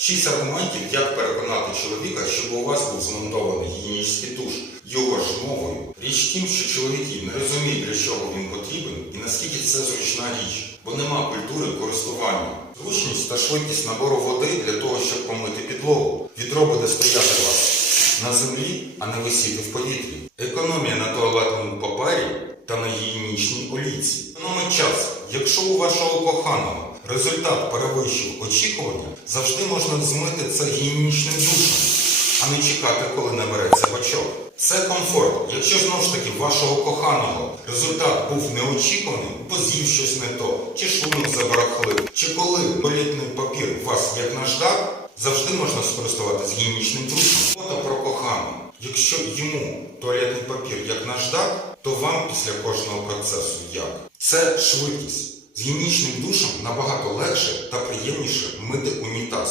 Шість аргументів, як переконати чоловіка, щоб у вас був змонтований гігієнічний душ його ж мовою. Річ в тім, що чоловіки не розуміють, для чого він потрібен і наскільки це зручна річ, бо нема культури користування. Зручність та швидкість набору води для того, щоб помити підлогу. Відро буде стояти вас на землі, а не висіти в повітрі. Папері та на гігієнічній олійці. Економить час. Якщо у вашого коханого результат перевищив очікування, завжди можна змити це гігієнічним душем, а не чекати, коли набереться бачок. Це комфорт. Якщо знову ж таки вашого коханого результат був неочікуваний, бо з'їв щось не то, чи шлунок забарахлив, чи коли туалетний папір вас як наждак, завжди можна скористуватися гігієнічним душем. Фото про коханого. Якщо йому туалетний папір як наждак, то вам після кожного процесу як? Це швидкість. З гінічним душем набагато легше та приємніше мити унітаз.